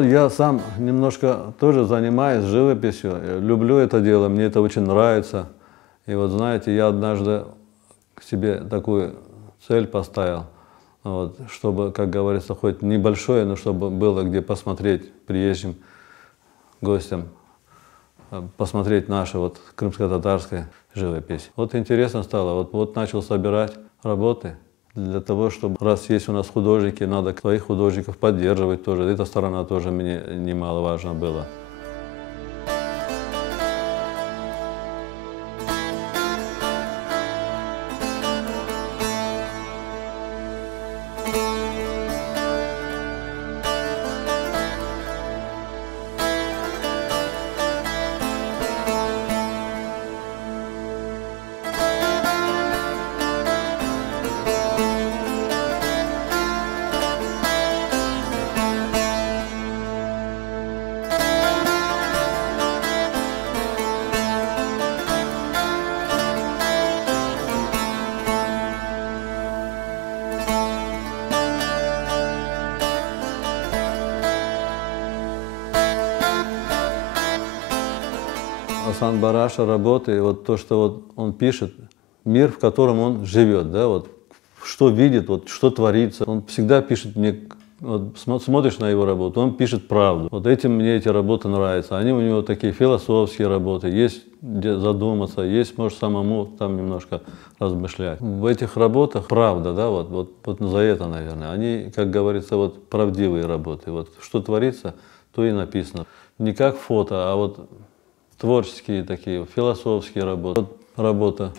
Я сам немножко тоже занимаюсь живописью, люблю это дело, мне это очень нравится. И вот знаете, я однажды к себе такую цель поставил, вот, чтобы, как говорится, хоть небольшое, но чтобы было где посмотреть приезжим гостям, посмотреть нашу вот крымско-татарскую живопись. Вот интересно стало, вот начал собирать работы. Для того, чтобы, раз есть у нас художники, надо своих художников поддерживать тоже. Эта сторона тоже мне немаловажна была. Асан Бараша работы, вот то, что вот он пишет, мир, в котором он живет, да, вот, что видит, вот, что творится. Он всегда пишет мне, вот, смотришь на его работу, он пишет правду. Вот этим мне эти работы нравятся. Они у него такие философские работы, есть где задуматься, есть, может, самому там немножко размышлять. В этих работах правда, да, вот за это, наверное. Они, как говорится, вот правдивые работы. Вот что творится, то и написано. Не как фото, а вот творческие такие, философские работы. Вот работа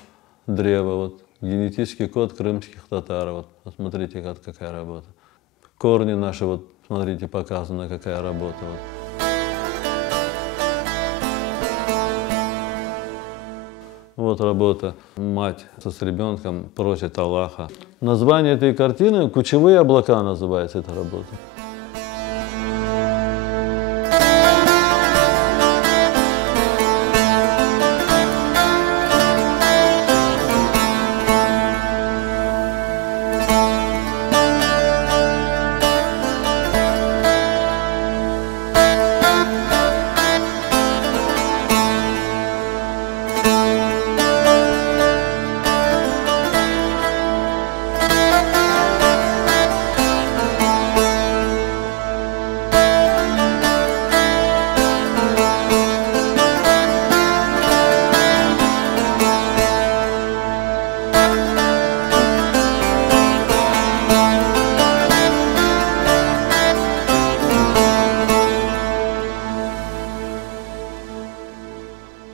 древа, вот генетический код крымских татар. Вот смотрите, какая работа. Корни наши, вот смотрите, показана какая работа. Вот работа. Мать с ребенком просит Аллаха. Название этой картины «Кучевые облака» называется эта работа.